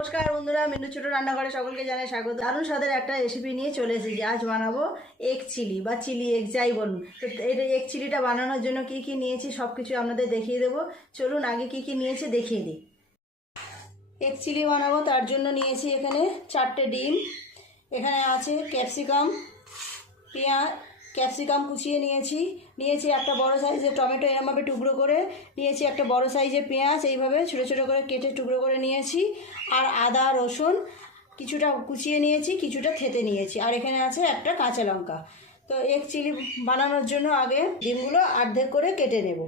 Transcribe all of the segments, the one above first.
নমস্কার বন্ধুরা, মিনু ছোট রান্নাঘরে সকলকে জানাই স্বাগত। দারুণ স্বাদের একটা রেসিপি নিয়ে চলে এসেছি। আজ বানাবো এগ চিলি বা চিলি এগ যাই বলুন। তো এই এগ চিলিটা বানানোর জন্য কি কি নিয়েছি সব কিছু আপনাদের দেখিয়ে দেবো। চলুন আগে কি কি নিয়েছি দেখিয়ে দিই। এগ চিলি বানাবো তার জন্য নিয়েছি এখানে 4টে ডিম, এখানে আছে ক্যাপসিকাম, পেঁয়াজ, ক্যাপসিকাম কুচিয়ে নিয়েছি একটা বড় সাইজের টমেটো এরমভাবে টুকরো করে নিয়েছি, একটা বড় সাইজের পেঁয়াজ এইভাবে ছোটো ছোটো করে কেটে টুকরো করে নিয়েছি, আর আদা রসুন কিছুটা কুচিয়ে নিয়েছি, কিছুটা থেতে নিয়েছি, আর এখানে আছে একটা কাঁচা লঙ্কা। তো এগ চিলি বানানোর জন্য আগে ডিমগুলো অর্ধেক করে কেটে নেব।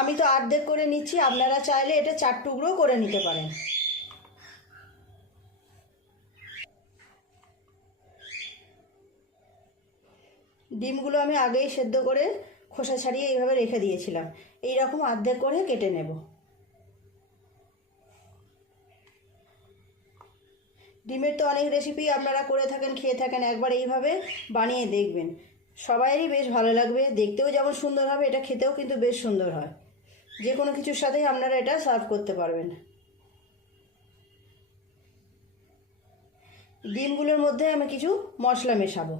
আমি তো অর্ধেক করে নিচ্ছি, আপনারা চাইলে এটা 4 টুকরো করে নিতে পারেন। ডিমগুলো আমি আগেই সেদ্ধ করে খোসা ছাড়িয়ে এইভাবে রেখে দিয়েছিলাম। এই রকম অর্ধেক করে কেটে নেব। ডিমের তো অনেক রেসিপি আপনারা করে থাকেন, খেয়ে থাকেন, একবার এইভাবে বানিয়ে দেখবেন, সবাইরই বেশ ভালো লাগবে। দেখতেও যেমন সুন্দর হবে, এটা খেতেও কিন্তু বেশ সুন্দর হয়। যে কোনো কিছুর সাথেই আপনারা এটা সার্ভ করতে পারবেন। ডিমগুলোর মধ্যে আমি কিছু মশলা মেশাবো।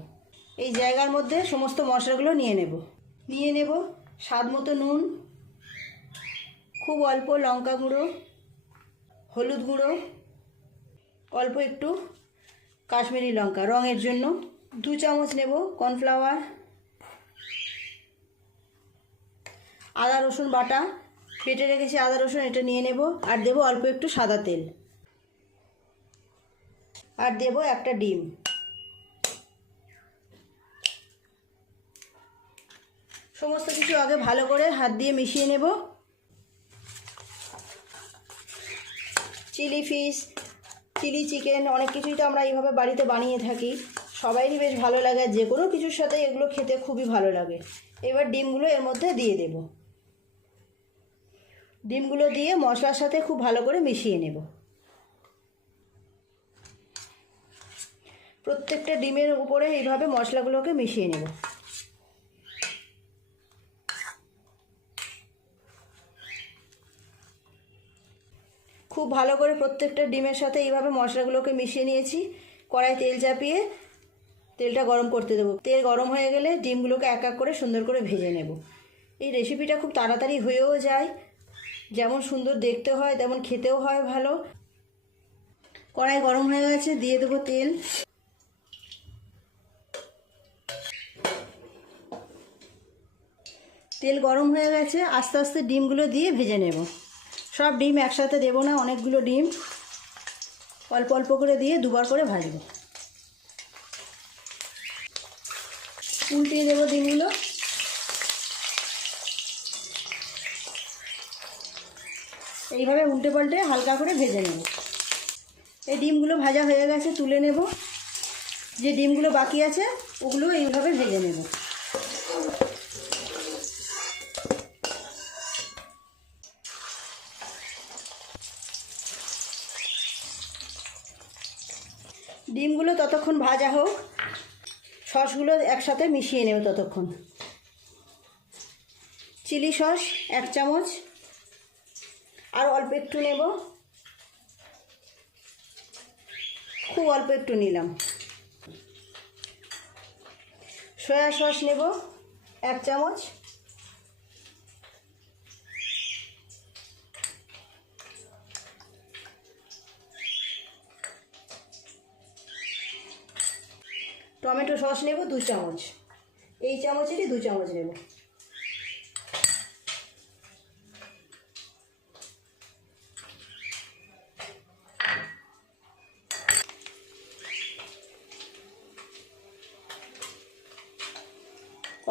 এই জায়গার মধ্যে সমস্ত মশলাগুলো নিয়ে নেব স্বাদ মতো নুন, খুব অল্প লঙ্কা গুঁড়ো, হলুদ গুঁড়ো, অল্প একটু কাশ্মীরি লঙ্কা রঙের জন্য, 2 চামচ নেব কর্নফ্লাওয়ার, আদা রসুন বাটা বেটে রেখেছি আদা রসুন এটা নিয়ে নেব, আর দেব অল্প একটু সাদা তেল, আর দেব একটা ডিম। সমস্ত কিছু আগে ভালো করে হাত দিয়ে মিশিয়ে নেব। চিলি ফিশ, চিলি চিকেন অনেক কিছুই তো আমরা এইভাবে বাড়িতে বানিয়ে থাকি, সবাইরই বেশ ভালো লাগে, যে কোনো কিছুর সাথে এগুলো খেতে খুবই ভালো লাগে। এবার ডিমগুলো এর মধ্যে দিয়ে দেব। ডিমগুলো দিয়ে মশলার সাথে খুব ভালো করে মিশিয়ে নেব। প্রত্যেকটা ডিমের উপরে এইভাবে মশলাগুলোকে মিশিয়ে নেব। খুব ভালো করে প্রত্যেকটা ডিমের সাথে এইভাবে মশলাগুলোকে মিশিয়ে নিয়েছি। কড়াই তেল চাপিয়ে তেলটা গরম করতে দেবো। তেল গরম হয়ে গেলে ডিমগুলোকে এক এক করে সুন্দর করে ভেজে নেব। এই রেসিপিটা খুব তাড়াতাড়ি হয়েও যায়, যেমন সুন্দর দেখতে হয় তেমন খেতেও হয় ভালো। কড়াই গরম হয়ে গেছে, দিয়ে দেবো তেল। তেল গরম হয়ে গেছে, আস্তে আস্তে ডিমগুলো দিয়ে ভেজে নেব। সব ডিম একসাথে দেব না, অনেকগুলো ডিম অল্প অল্প করে দিয়ে দুবার করে ভাজব। উল্টিয়ে দেবো ডিমগুলো। এইভাবে উল্টে পাল্টে হালকা করে ভেজে নেব। এই ডিমগুলো ভাজা হয়ে গেছে, তুলে নেব। যে ডিমগুলো বাকি আছে ওগুলো এইভাবে ভেজে নেব। ডিমগুলো ততক্ষণ ভাজা হোক, সসগুলো একসাথে মিশিয়ে নেব ততক্ষণ। চিলি সস 1 চামচ, আর অল্প একটু নেব, খুব অল্প একটু নিলাম। সয়া সস নেব 1 চামচ, টমেটো সস নেব 2 চামচ, এই চামচেরই 2 চামচ নেব।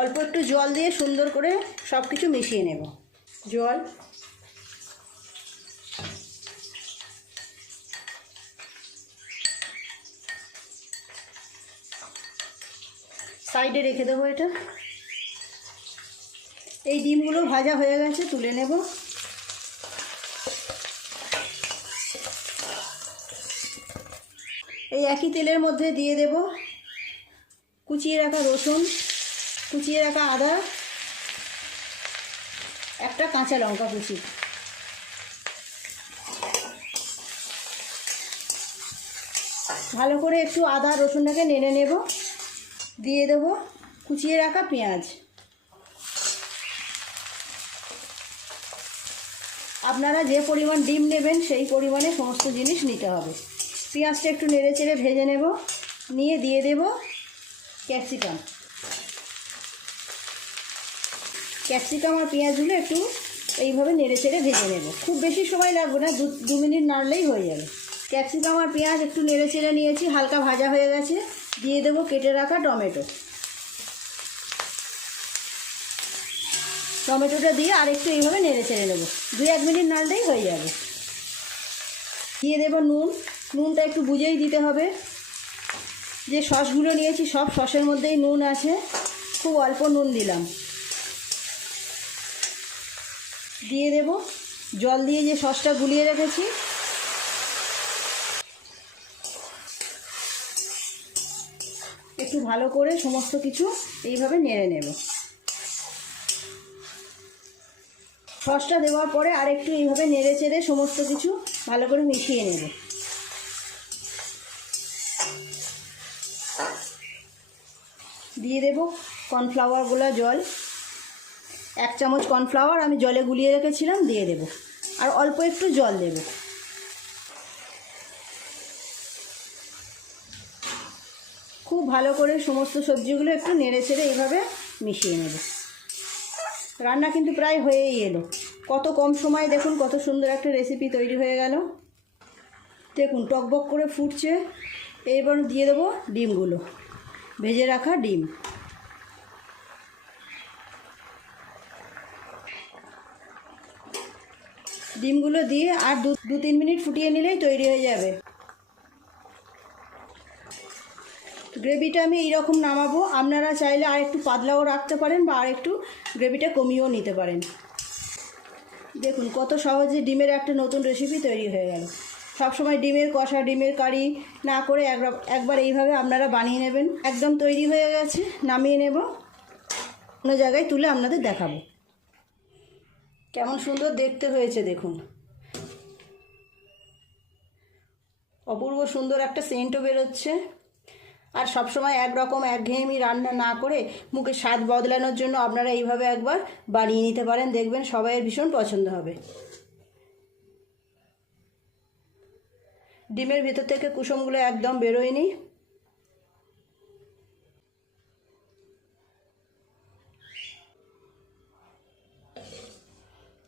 অল্প একটু জল দিয়ে সুন্দর করে সব কিছু মিশিয়ে নেব। জল, সাইডে রেখে দেবো এটা। এই ডিমগুলো ভাজা হয়ে গেছে, তুলে নেব। এই একই তেলের মধ্যে দিয়ে দেব কুচিয়ে রাখা রসুন, কুচিয়ে রাখা আদা, একটা কাঁচা লঙ্কা কুচি, ভালো করে একটু আদা রসুনটাকে নেড়ে নেব। দিয়ে দেব কুচিয়ে রাখা পেঁয়াজ। আপনারা যে পরিমাণ ডিম নেবেন সেই পরিমাণে সমস্ত জিনিস নিতে হবে। পেঁয়াজটা একটু নেড়ে চেড়ে ভেজে নেব, নিয়ে দিয়ে দেব ক্যাপসিকাম। ক্যাপসিকাম আর পেঁয়াজগুলো একটু এইভাবে নেড়ে চেড়ে ভেজে নেব। খুব বেশি সময় লাগবে না, 2 মিনিট নাড়লেই হয়ে যাবে। ক্যাপসিকাম আর পেঁয়াজ একটু নেড়ে চেড়ে নিয়েছি, হালকা ভাজা হয়ে গেছে। দিয়ে দেব কেটে রাখা টমেটো। টমেটোটা দিয়ে আর একটু এইভাবে নেড়ে চেড়ে নেব, 2-1 মিনিট নাড়লেই হয়ে যাবে। দিয়ে দেব নুন। নুনটা একটু বুঝেই দিতে হবে। যে সসগুলো নিয়েছি সব সসের মধ্যেই নুন আছে, খুব অল্প নুন দিলাম। দিয়ে দেব জল দিয়ে যে সসটা গুলিয়ে রেখেছি। একটু ভালো করে সমস্ত কিছু এইভাবে নেড়ে নেব। সসটা দেওয়ার পরে আর একটু এইভাবে নেড়ে চেড়ে সমস্ত কিছু ভালো করে মিশিয়ে নেব। দিয়ে দেব কর্নফ্লাওয়ার গোলা জল। 1 চামচ কর্নফ্লাওয়ার আমি জলে গুলিয়ে রেখেছিলাম, দিয়ে দেব। আর অল্প একটু জল দেব। খুব ভালো করে সমস্ত সবজিগুলো একটু নেড়ে চেড়ে এইভাবে মিশিয়ে নেব। রান্না কিন্তু প্রায় হয়েই এলো। কত কম সময় দেখুন কত সুন্দর একটা রেসিপি তৈরি হয়ে গেল। দেখুন টকবক করে ফুটছে। এবার দিয়ে দেবো ডিমগুলো, ভেজে রাখা ডিম। ডিমগুলো দিয়ে আর 2-3 মিনিট ফুটিয়ে নিলেই তৈরি হয়ে যাবে। গ্রেভিটা আমি এইরকম নামাবো। আপনারা চাইলে আর একটু পাতলাও রাখতে পারেন বা আর একটু গ্রেভিটা কমিয়েও নিতে পারেন। দেখুন কত সহজে ডিমের একটা নতুন রেসিপি তৈরি হয়ে গেল। সবসময় ডিমের কষা, ডিমের কারি না করে একবার এইভাবে আপনারা বানিয়ে নেবেন। একদম তৈরি হয়ে গেছে, নামিয়ে নেব। অন্য জায়গায় তুলে আপনাদের দেখাবো কেমন সুন্দর দেখতে হয়েছে। দেখুন অপূর্ব সুন্দর একটা সেন্টও বেরোচ্ছে। আর সবসময় একরকম একঘেয়েমি রান্না না করে মুখে স্বাদ বদলানোর জন্য আপনারা এইভাবে একবার বানিয়ে নিতে পারেন, দেখবেন সবাইয়ের ভীষণ পছন্দ হবে। ডিমের ভিতর থেকে কুসুমগুলো একদম বেরোয়নি।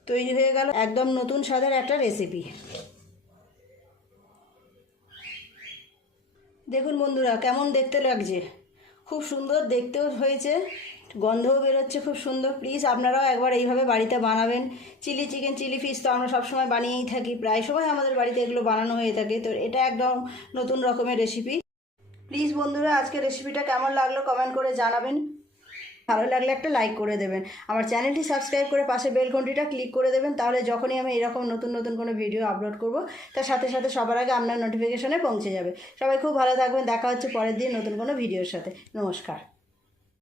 তৈরি হয়ে গেল একদম নতুন স্বাদের একটা রেসিপি। দেখুন বন্ধুরা কেমন দেখতে লাগছে, খুব সুন্দর দেখতেও হয়েছে, গন্ধও বেরোচ্ছে খুব সুন্দর। প্লিজ আপনারাও একবার এইভাবে বাড়িতে বানাবেন। চিলি চিকেন, চিলি ফিশ তো আমরা সবসময় বানিয়েই থাকি, প্রায় সময় আমাদের বাড়িতে এগুলো বানানো হয়ে থাকে। তো এটা একদম নতুন রকমের রেসিপি। প্লিজ বন্ধুরা আজকে রেসিপিটা কেমন লাগলো কমেন্ট করে জানাবেন। ভালো লাগলে একটা লাইক করে দেবেন। আমার চ্যানেলটি সাবস্ক্রাইব করে পাশে বেল ঘন্টিটা ক্লিক করে দেবেন, তাহলে যখনই আমি এরকম নতুন নতুন কোনো ভিডিও আপলোড করব তার সাথে সাথে সবার আগে আপনার নোটিফিকেশনে পৌঁছে যাবে। সবাই খুব ভালো থাকবেন। দেখা হচ্ছে পরের দিন নতুন কোনো ভিডিওর সাথে। নমস্কার।